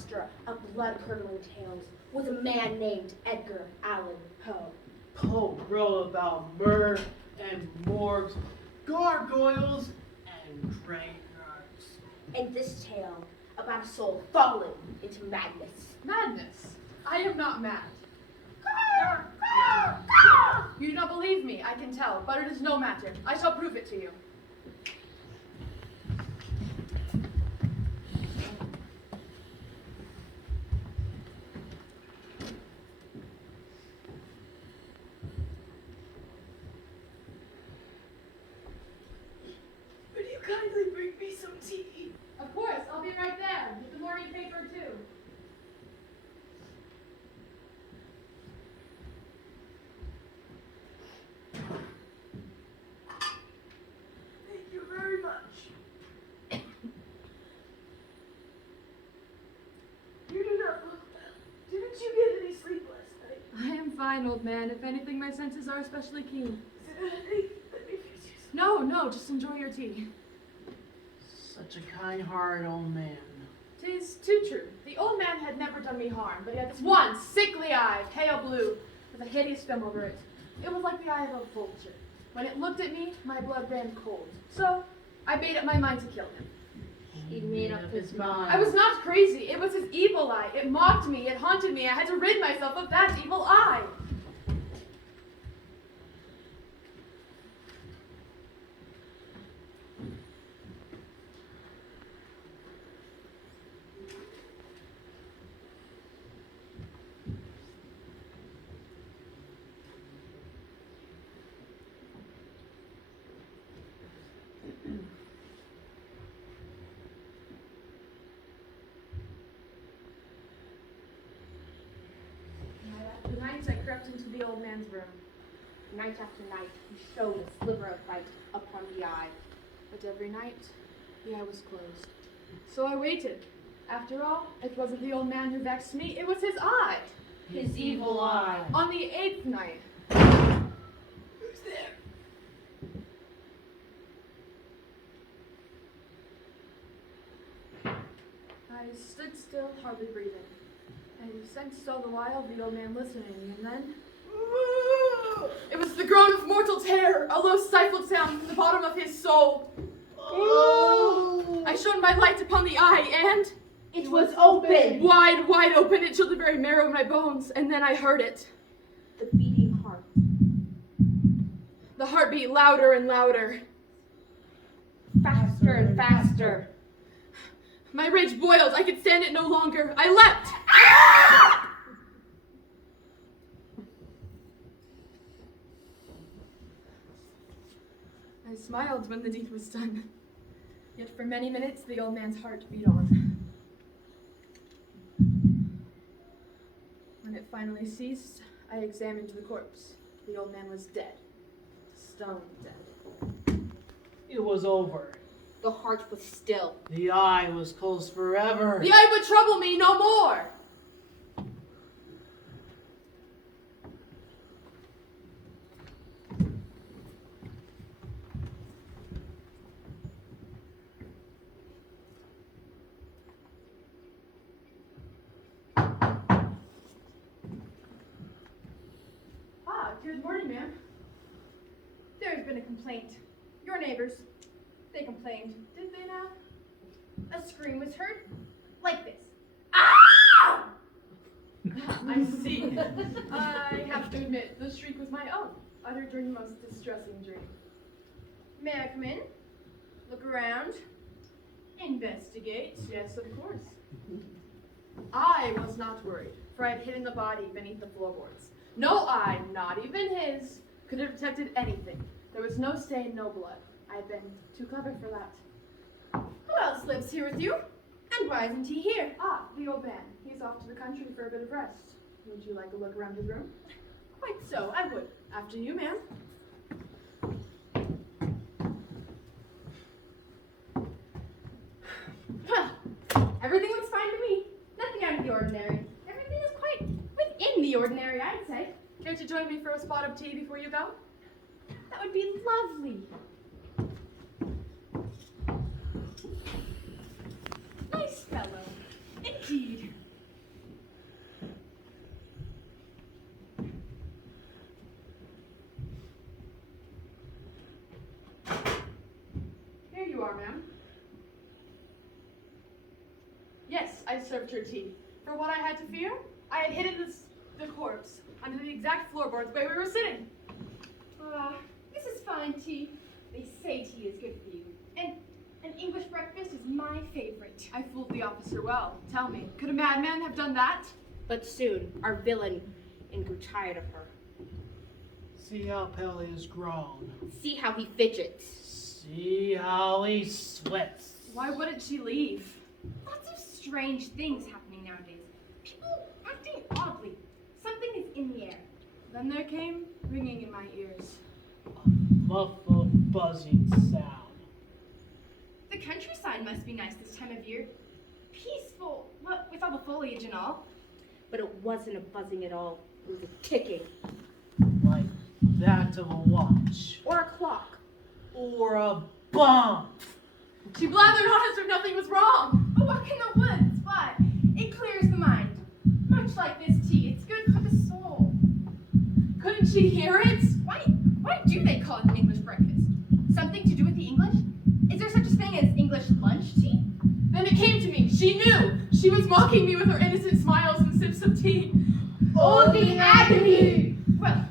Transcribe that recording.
master of blood-curdling tales was a man named Edgar Allan Poe. Poe wrote about myrrh and morgues, gargoyles and graveyards. And this tale about a soul falling into madness. Madness? I am not mad. You do not believe me, I can tell, but it is no matter. I shall prove it to you. Would you kindly bring me some tea? Of course, I'll be right there, with the morning paper too. Thank you very much. You do not look well. Didn't you get any sleep last night? I am fine, old man. If anything, my senses are especially keen. Is it anything? Let me fix you some. No, just enjoy your tea. Such a kind-hearted old man. 'Tis too true. The old man had never done me harm, but he had this one sickly eye, pale blue, with a hideous film over it. It was like the eye of a vulture. When it looked at me, my blood ran cold. So, I made up my mind to kill him. He made up his mind. I was not crazy. It was his evil eye. It mocked me. It haunted me. I had to rid myself of that evil eye. Night after night, I crept into the old man's room. Night after night, he showed a sliver of light upon the eye. But every night, the eye was closed. So I waited. After all, it wasn't the old man who vexed me, it was his eye. His evil eye. On the 8th night, Who's there? I stood still, hardly breathing. And sensed all the while the old man listening, and then it was the groan of mortal terror, a low stifled sound from the bottom of his soul. I shone my light upon the eye, and It was open. wide open, it chilled the very marrow of my bones, and then I heard it. The beating heart. The heart beat louder and louder. Faster and faster. My rage boiled, I could stand it no longer. I leapt! I smiled when the deed was done. Yet for many minutes the old man's heart beat on. When it finally ceased, I examined the corpse. The old man was dead. Stone dead. It was over. The heart was still. The eye was closed forever. The eye would trouble me no more! Good morning, ma'am. There's been a complaint. Your neighbors, they complained. Did they now? A scream was heard, like this. Ah! I see. I have to admit, the shriek was my own, uttered during the most distressing dream. May I come in? Look around? Investigate? Yes, of course. I was not worried, for I had hidden the body beneath the floorboards. No eye, not even his, could have detected anything. There was no stain, no blood. I had been too clever for that. Who else lives here with you? And why isn't he here? Ah, the old man. He's off to the country for a bit of rest. Would you like a look around his room? Quite so, I would. After you, ma'am. Everything looks fine to me. Nothing out of the ordinary. Everything is quite within the ordinary, I'd say. Care to join me for a spot of tea before you go? That would be lovely. Nice fellow. In indeed. Here you are, ma'am. Yes, I served your tea. For what I had to fear, I had hidden the corpse under the exact floorboards where we were sitting. Ah, this is fine tea. They say tea is good for you. And an English breakfast is my favorite. I fooled the officer well. Tell me, could a madman have done that? But soon, our villain grew tired of her. See how pale he has grown. See how he fidgets. See how he sweats. Why wouldn't she leave? Lots of strange things happening nowadays. People acting oddly. Something is in the air. Then there came ringing in my ears. A muffled buzzing sound. The countryside must be nice this time of year. Peaceful, with all the foliage and all. But it wasn't a buzzing at all. It was a ticking. Like that of a watch. Or a clock. Or a bomb. She blathered on as if nothing was wrong. A walk in the woods, but it clears the mind. Much like this tea, it's good for the soul. Couldn't she hear it? Why do they call it an English breakfast? Something to do with the English? Is there such a thing as English lunch tea? Then it came to me. She knew. She was mocking me with her innocent smiles and sips of tea. Oh, the agony! Well,